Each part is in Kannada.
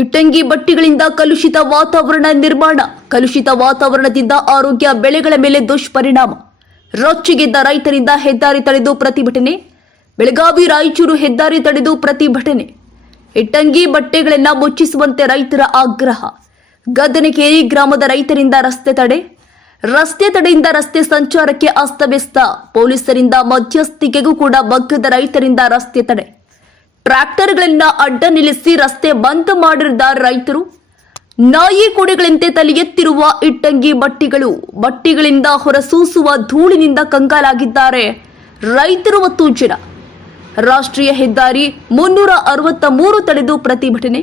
ಇಟ್ಟಂಗಿ ಬಟ್ಟಿಗಳಿಂದ ಕಲುಷಿತ ವಾತಾವರಣ ನಿರ್ಮಾಣ. ಕಲುಷಿತ ವಾತಾವರಣದಿಂದ ಆರೋಗ್ಯ, ಬೆಳೆಗಳ ಮೇಲೆ ದುಷ್ಪರಿಣಾಮ. ರೊಚ್ಚಿಗೆದ್ದ ರೈತರಿಂದ ಹೆದ್ದಾರಿ ತಡೆದು ಪ್ರತಿಭಟನೆ. ಬೆಳಗಾವಿ ರಾಯಚೂರು ಹೆದ್ದಾರಿ ತಡೆದು ಪ್ರತಿಭಟನೆ. ಇಟ್ಟಂಗಿ ಬಟ್ಟೆಗಳನ್ನು ಮುಚ್ಚಿಸುವಂತೆ ರೈತರ ಆಗ್ರಹ. ಗದ್ದನಕೇರಿ ಗ್ರಾಮದ ರೈತರಿಂದ ರಸ್ತೆ ತಡೆಯಿಂದ ರಸ್ತೆ ಸಂಚಾರಕ್ಕೆ ಅಸ್ತವ್ಯಸ್ತ. ಪೊಲೀಸರಿಂದ ಮಧ್ಯಸ್ಥಿಕೆಗೂ ಕೂಡ ಬಗ್ಗದ ರೈತರಿಂದ ರಸ್ತೆ ತಡೆ. ಟ್ರ್ಯಾಕ್ಟರ್ಗಳನ್ನ ಅಡ್ಡ ನಿಲ್ಲಿಸಿ ರಸ್ತೆ ಬಂದ್ ಮಾಡಿದ ರೈತರು. ನಾಯಿ ಕೋಡೆಗಳಂತೆ ತಲೆ ಎತ್ತಿರುವ ಇಟ್ಟಂಗಿ ಬಟ್ಟಿಗಳಿಂದ ಹೊರಸೂಸುವ ಧೂಳಿನಿಂದ ಕಂಗಾಲಾಗಿದ್ದಾರೆ ರೈತರು ಮತ್ತು ಜನ. ರಾಷ್ಟ್ರೀಯ ಹೆದ್ದಾರಿ 363 ತಡೆದು ಪ್ರತಿಭಟನೆ.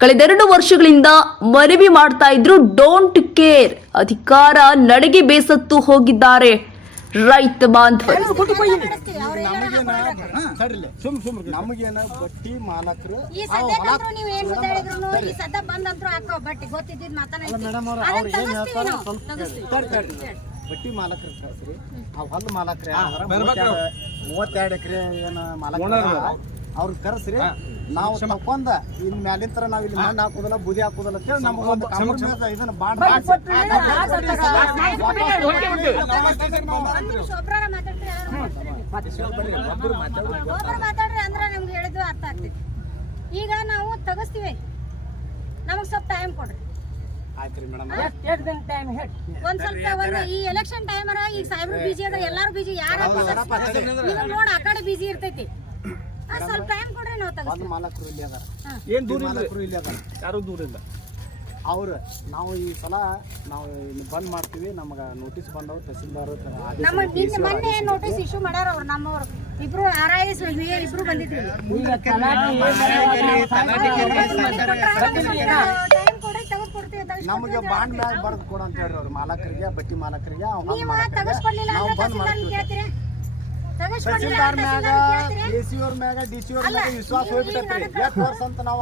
ಕಳೆದ 2 ವರ್ಷಗಳಿಂದ ಮನವಿ ಮಾಡ್ತಾ ಇದ್ರು, ಡೋಂಟ್ ಕೇರ್. ಅಧಿಕಾರ ನಡೆಗೆ ಬೇಸತ್ತು ಹೋಗಿದ್ದಾರೆ ರೈತ ಬಾಂಧವರು. ನಮಗೇನ ಬಟ್ಟಿ ಮಾಲಕರು ಬಟ್ಟಿ ಮಾಲಕರು ಕಳ್ಸ್ರಿ. ಆ ಹೊಲ ಮಾಲಕರು 32 ಎಕರೆ ಏನ ಮಾಲಕರು ಅವ್ರನ್ನ ಕರೆಸ್ರಿ. ನಾವು ತಕೊಂಡ ಇನ್ ಮ್ಯಾಲಿಂತರ ನಾವ್ ಇಲ್ಲಿ ಮಣ್ಣು ಹಾಕೋದಲ್ಲ, ಬುದಿ ಹಾಕೋದಲ್ಲ ಅಂತೇಳಿ ನಮ್ಗೆ ಒಂದು ಇದನ್ನ ಬಾಂಡ್ ಈಗ ನಾವು ತಗಸ್ತೀವಿ, ನಮಗ್ ಸ್ವಲ್ಪ ಟೈಮ್ ಕೊಡ್ರಿ. ಒಂದ್ ಸ್ವಲ್ಪ ಈ ಎಲೆಕ್ಷನ್ ಟೈಮ್ ಈಗ ಸಾಹೇಬ್ರು ಬಿಜಿ ಅದ, ಎಲ್ಲಾರು ಬಿಜಿ, ಯಾರು ನೋಡ್ ಆ ಕಡೆ ಬಿಜಿ ಇರ್ತೈತಿ. ಸ್ವಲ್ಪ ಟೈಮ್ ಕೊಡ್ರಿ. ನಾವು ತಗಸ್ತೀವಿ. ಮಾಲಕರು ಇಲ್ಲಿ ಅದಾರ, ಏನ್ ದೂರ ಮಾಲಕರು ಇಲ್ಲಿ ಅದಾರ, ಯಾರು ದೂರ ಇಲ್ಲ. ಅವ್ರ ನಾವು ಈ ಸಲ ನಾವು ಬಂದ್ ಮಾಡ್ತೀವಿ. ನಮಗ ನೋಟಿಸ್ ಬಂದವ್ ತಹಸೀಲ್ದಾರ್ ಮೊನ್ನೆ ನೋಟಿಸ್ ಇಶ್ಯೂ ಮಾಡ್ಯಾರ. ಅವ್ರು ನಮ್ಮವ್ರು ಇಬ್ರು RIS ಇಬ್ರು ಬಂದಿದ್ವಿ. ನಮಗೆ ಬಾಂಡ್ ಮ್ಯಾಗ ಬರ್ದು ಕೊಡ ಅಂತ ಹೇಳ್ರಿ ಅವ್ರು ಮಾಲಕರಿಗೆ, ಬಟ್ಟಿ ಮಾಲಕರಿಗೆ. ನಾವು ಬಂದ್ ಮಾಡ್ತೀವಿ. ತಹಸೀಲ್ದಾರ್ ಮ್ಯಾಗ, AC ಅವ್ರ ಮ್ಯಾಗ, DC ಅವ್ರ ಮ್ಯಾಗ ವಿಶ್ವಾಸ ಹೋಗ್ಬಿಟ್ಟೈತ್ರಿ. 8 ವರ್ಷ ಅಂತ ನಾವು